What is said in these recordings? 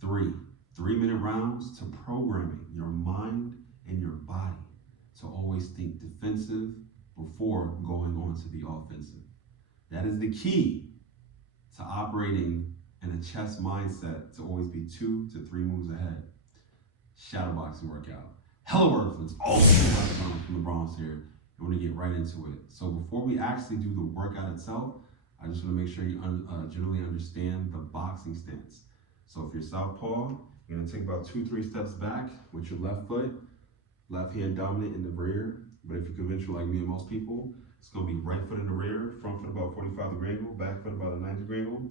Three, 3-minute rounds to programming your mind and your body to always think defensive before going on to the offensive. That is the key to operating in a chess mindset to always be 2 to 3 moves ahead. Shadowboxing workout. Hella workouts. Oh, from the Bronx here. I want to get right into it. So before we actually do the workout itself, I just want to make sure you generally understand the boxing stance. So if you're southpaw, you're going to take about 2-3 steps back with your left foot, left hand dominant in the rear. But if you're conventional like me and most people, it's going to be right foot in the rear, front foot about 45-degree angle, back foot about a 90-degree angle.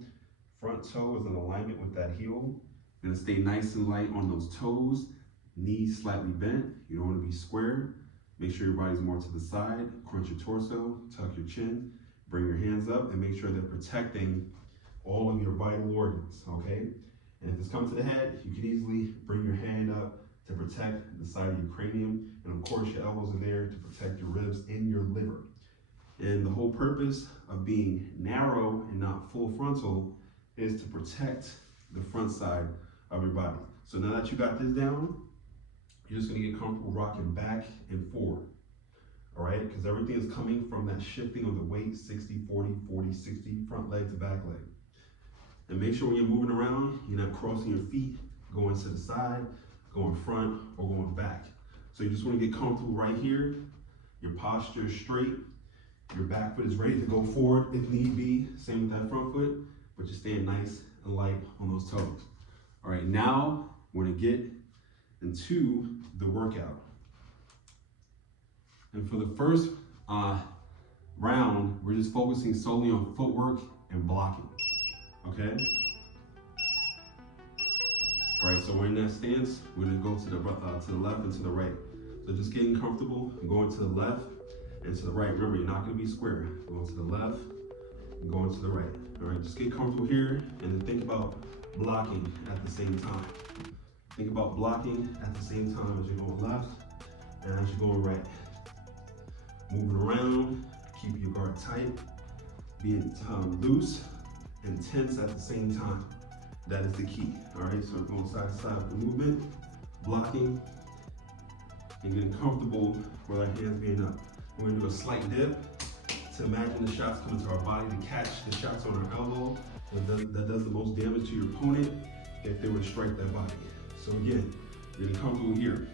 Front toe is in alignment with that heel. You're going to stay nice and light on those toes, knees slightly bent. You don't want to be square. Make sure your body's more to the side. Crunch your torso, tuck your chin, bring your hands up, and make sure they're protecting all of your vital organs, okay? And if it's coming to the head, you can easily bring your hand up to protect the side of your cranium, and of course your elbows are there to protect your ribs and your liver. And the whole purpose of being narrow and not full frontal is to protect the front side of your body. So now that you got this down, you're just gonna get comfortable rocking back and forward, all right? Because everything is coming from that shifting of the weight, 60, 40, 40, 60, front leg to back leg. And make sure when you're moving around, you're not crossing your feet, going to the side, going front, or going back. So you just wanna get comfortable right here. Your posture is straight. Your back foot is ready to go forward if need be. Same with that front foot, but you're staying nice and light on those toes. All right, now we're gonna get into the workout. And for the first round, we're just focusing solely on footwork and blocking, okay? All right, so we're in that stance. We're gonna go to the left and to the right. So just getting comfortable and going to the left and to the right. Remember, you're not gonna be square. Going to the left and going to the right. All right, just get comfortable here and then think about blocking at the same time. Think about blocking at the same time as you're going left and as you're going right. Moving around, keep your guard tight, being loose and tense at the same time. That is the key, all right? So going side to side with the movement, blocking, and getting comfortable with our hands being up. We're gonna do a slight dip to imagine the shots coming to our body, to catch the shots on our elbow. That does the most damage to your opponent if they were to strike that body. So again, you're getting comfortable here.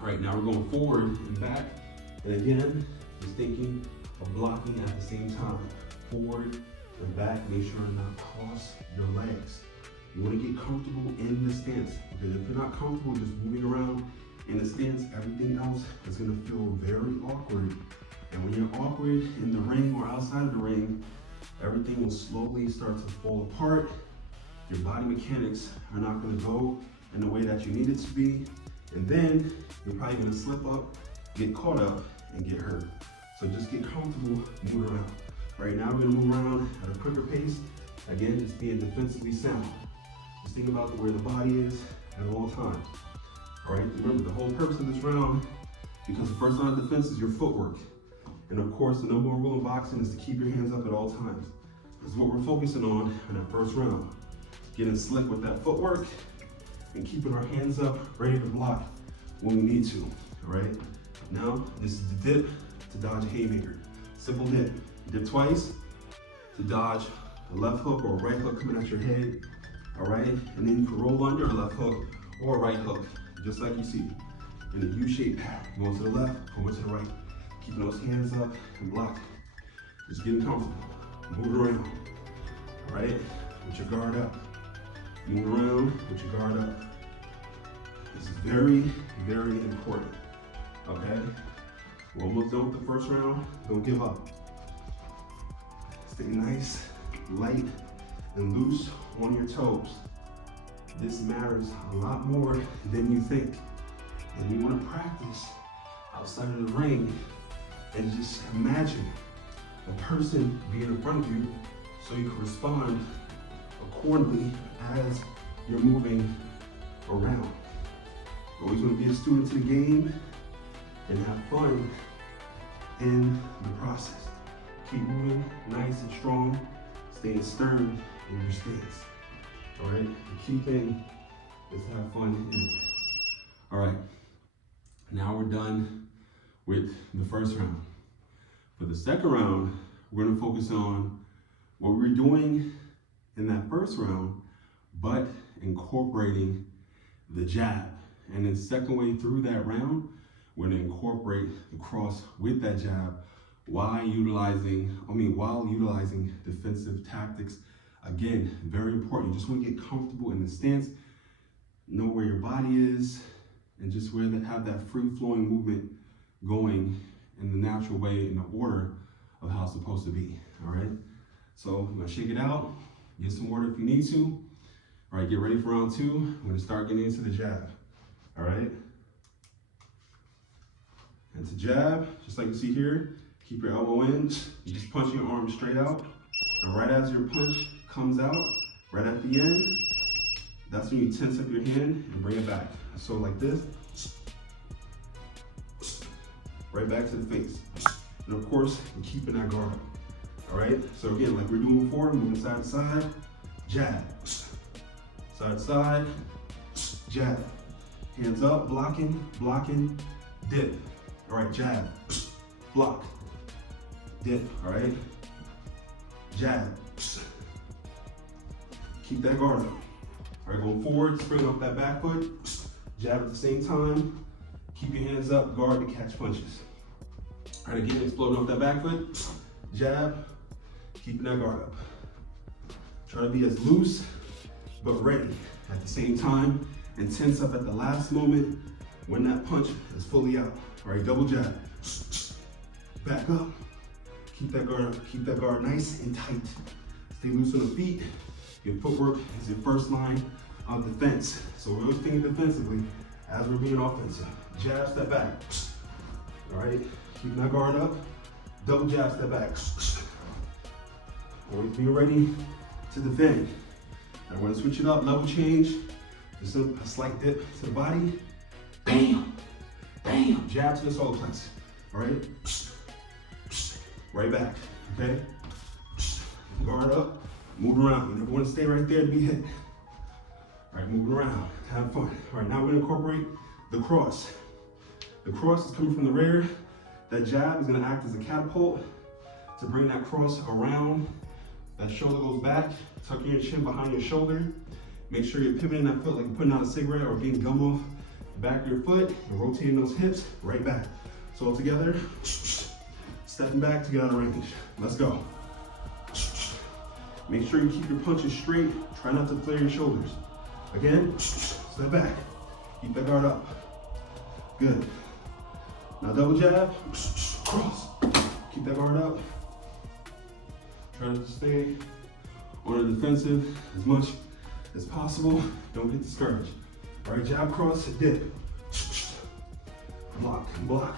All right, now we're going forward and back. And again, just thinking of blocking at the same time. Forward and back, make sure to not cross your legs. You wanna get comfortable in the stance, because if you're not comfortable just moving around in the stance, everything else is gonna feel very awkward. And when you're awkward in the ring or outside of the ring, everything will slowly start to fall apart. Your body mechanics are not gonna go in the way that you need it to be. And then you're probably gonna slip up, get caught up, and get hurt. So just get comfortable moving around. Right now we're gonna move around at a quicker pace. Again, just being defensively sound. Just think about where the body is at all times. All right, remember the whole purpose of this round, because the first line of defense is your footwork. And of course, the number one rule in boxing is to keep your hands up at all times. This is what we're focusing on in that first round. Getting slick with that footwork and keeping our hands up, ready to block when we need to, all right? Now, this is the dip to dodge a haymaker. Simple dip. Dip twice to dodge a left hook or a right hook coming at your head, all right? And then you can roll under a left hook or a right hook, just like you see. In a U-shaped pattern, going to the left, going to the right. Keeping those hands up and blocking. Just getting comfortable. Move around, all right? With your guard up. Move around with your guard up. This is very, very important, okay? We're almost done with the first round. Don't give up. Stay nice, light, and loose on your toes. This matters a lot more than you think. And you want to practice outside of the ring and just imagine a person being in front of you so you can respond accordingly as you're moving around. Always want to be a student to the game and have fun in the process. Keep moving nice and strong, staying stern in your stance. All right, the key thing is to have fun in it. All right, now we're done with the first round. For the second round, we're gonna focus on what we were doing in that first round, but incorporating the jab. And then second way through that round, we're gonna incorporate the cross with that jab while utilizing defensive tactics. Again, very important. You just wanna get comfortable in the stance, know where your body is, and just have that free-flowing movement going in the natural way, in the order of how it's supposed to be, all right? So I'm gonna shake it out, get some water if you need to. All right, get ready for round two. I'm gonna start getting into the jab, all right? And to jab, just like you see here, keep your elbow in, you just punch your arm straight out, and right as your punch comes out, right at the end, that's when you tense up your hand and bring it back. So like this, right back to the face. And of course, you're keeping that guard up. All right, so again, like we were doing before, moving side to side, jab. Side to side, jab. Hands up, blocking, blocking, dip. All right, jab, block, dip, all right? Jab. Keep that guard up. All right, going forward, spring off that back foot, jab at the same time, keep your hands up, guard to catch punches. All right, again, exploding off that back foot, jab, keeping that guard up. Try to be as loose, but ready at the same time, and tense up at the last moment when that punch is fully out. All right, double jab, back up, keep that guard nice and tight. Stay loose on the feet. Your footwork is your first line of defense. So we're always thinking defensively as we're being offensive. Jab, step back. All right, keeping that guard up, double jab, step back. Always be ready to defend. Now we're gonna switch it up, level change. Just a slight dip to the body. Bam, bam, jab to the solar plexus. All right, right back, okay? Guard up, move around. You never wanna stay right there to be hit. All right, moving around, have fun. All right, now we're gonna incorporate the cross. The cross is coming from the rear. That jab is gonna act as a catapult to bring that cross around. That shoulder goes back, tuck your chin behind your shoulder. Make sure you're pivoting that foot like you're putting out a cigarette or getting gum off the back of your foot and rotating those hips right back. So all together, stepping back to get out of range. Let's go. Make sure you keep your punches straight. Try not to flare your shoulders. Again, step back. Keep that guard up. Good. Now double jab, cross. Keep that guard up. Try to stay on the defensive as much as possible. Don't get discouraged. All right, jab, cross, dip. Block, block.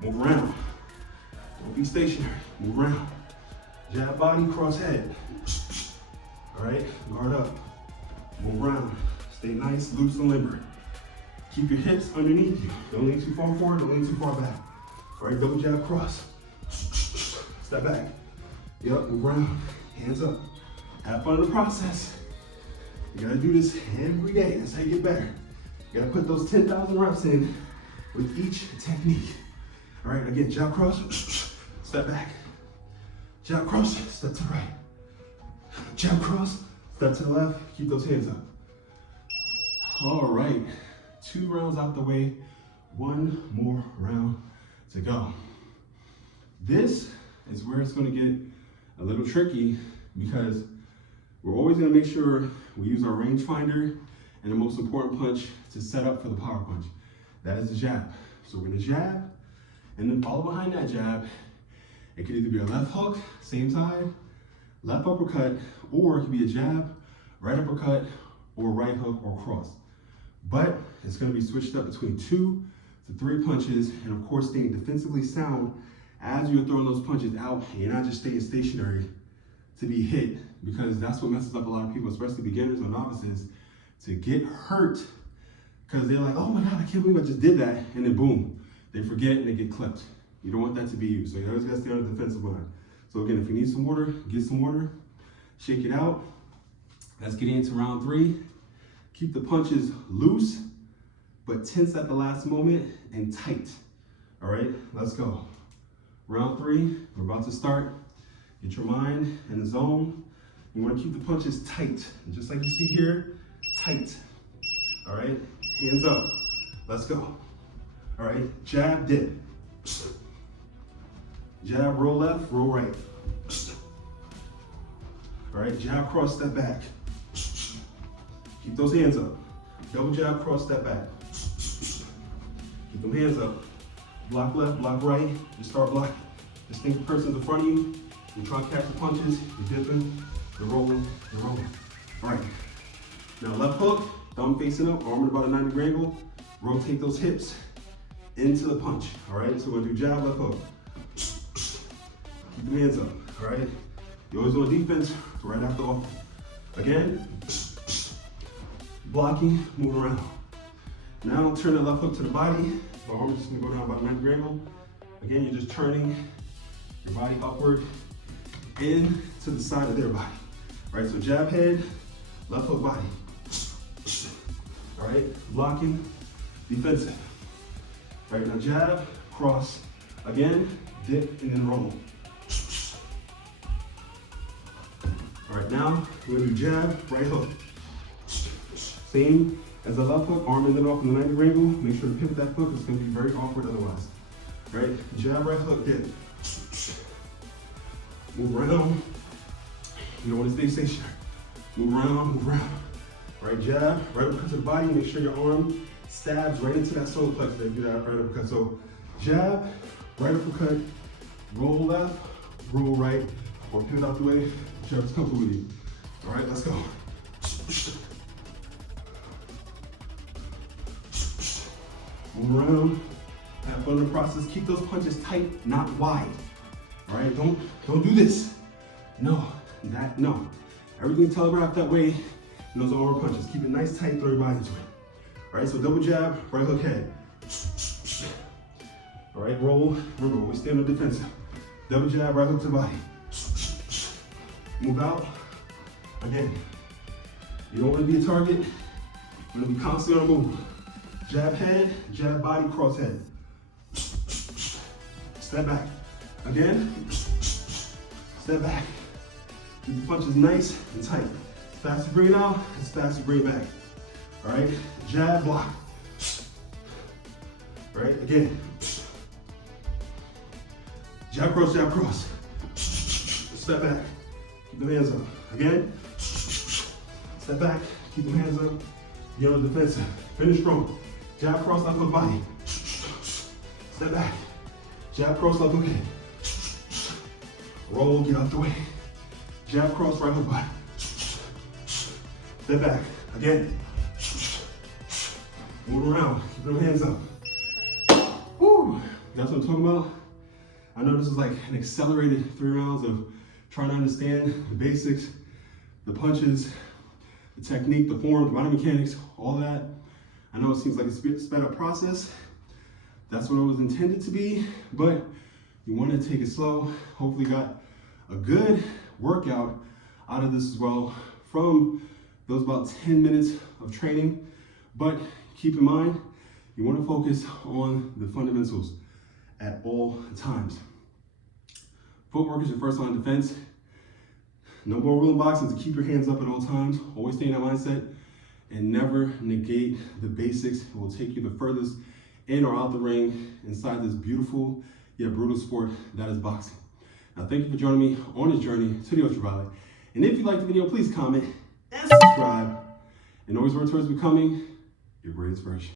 Move around. Don't be stationary. Move around. Jab, body, cross, head. All right, guard up. Move around. Stay nice, loose, and limber. Keep your hips underneath you. Don't lean too far forward, don't lean too far back. All right, double jab, cross. Step back. Yep, move around. Hands up. Have fun in the process. You gotta do this every day. That's how you get better. You gotta put those 10,000 reps in with each technique. All right, again, jab, cross. Step back. Jab, cross. Step to the right. Jab, cross. Step to the left. Keep those hands up. All right. 2 rounds out the way, 1 more round to go. This is where it's gonna get a little tricky because we're always gonna make sure we use our rangefinder and the most important punch to set up for the power punch. That is the jab. So we're gonna jab and then follow behind that jab. It could either be a left hook, same time, left uppercut, or it could be a jab, right uppercut, or right hook or cross. But it's gonna be switched up between 2 to 3 punches, and of course staying defensively sound as you're throwing those punches out, and you're not just staying stationary to be hit, because that's what messes up a lot of people, especially beginners or novices, to get hurt, because they're like, oh my God, I can't believe I just did that, and then boom, they forget and they get clipped. You don't want that to be you, so you always gotta stay on the defensive line. So again, if you need some water, get some water, shake it out, Let's get into round 3. Keep the punches loose, but tense at the last moment and tight. All right, let's go. Round 3, we're about to start. Get your mind in the zone. You want to keep the punches tight, just like you see here, tight. All right, hands up. Let's go. All right, jab, dip. Jab, roll left, roll right. All right, jab, cross, step back. Keep those hands up. Double jab, cross, step back. Keep them hands up. Block left, block right. Just start blocking. Just think the person's in front of you. You try to catch the punches. You're dipping, you're rolling, you're rolling. All right. Now left hook, thumb facing up, arm at about a 90-degree angle. Rotate those hips into the punch. All right. So we're gonna do jab, left hook. Keep them hands up. All right. You're always on defense right after off. Again. Blocking, moving around. Now turn the left hook to the body. The arm is just gonna go down about 90 angle. Again, you're just turning your body upward in to the side of their body. All right, so jab head, left hook body. All right, blocking, defensive. All right, now jab, cross. Again, dip, and then roll. All right, now we're gonna do jab, right hook. Same as the left hook, arm in and off in the 90 angle. Make sure to pivot that foot, it's gonna be very awkward otherwise. All right, jab, right hook, dip. Move around. You don't want to stay stationary. Move around, move around. All right, jab, right uppercut to the body. Make sure your arm stabs right into that solar plexus. They do that right uppercut. So jab, right uppercut, roll left, roll right, or pivot out the way, whichever's comfortable with you. All right, let's go. Move around, have fun in the process. Keep those punches tight, not wide. All right, don't do this. No, no. Everything telegraphed that way, and those are arm punches. Keep it nice, tight, throw your body into it. All right, so double jab, right hook head. All right, roll, remember, we stand on defensive. Double jab, right hook to the body. Move out, again. You don't want to be a target, you want to be constantly on the move. Jab head, jab body, cross head. Step back. Again, step back. Keep the punches nice and tight. As fast as you bring it out, as fast as you bring it back. All right, jab, block. All right, again. Jab, cross. Step back, keep the hands up. Again, step back, keep the hands up. Get on the defensive, finish strong. Jab, cross, left hook body. Step back. Jab, cross, left hook head. Roll, get out the way. Jab, cross, right hook body. Step back. Again. Move around. Keep them hands up. Woo! That's what I'm talking about. I know this is like an accelerated 3 rounds of trying to understand the basics, the punches, the technique, the form, the body mechanics, all that. I know it seems like a sped up process. That's what it was intended to be, but you want to take it slow. Hopefully got a good workout out of this as well from those about 10 minutes of training. But keep in mind, you want to focus on the fundamentals at all times. Footwork is your first line of defense. No more rule in boxing to keep your hands up at all times. Always stay in that mindset and never negate the basics. It will take you the furthest in or out the ring inside this beautiful yet brutal sport that is boxing. Now, thank you for joining me on this journey to the ultraviolet. And if you liked the video, please comment and subscribe. And always work towards becoming your greatest version.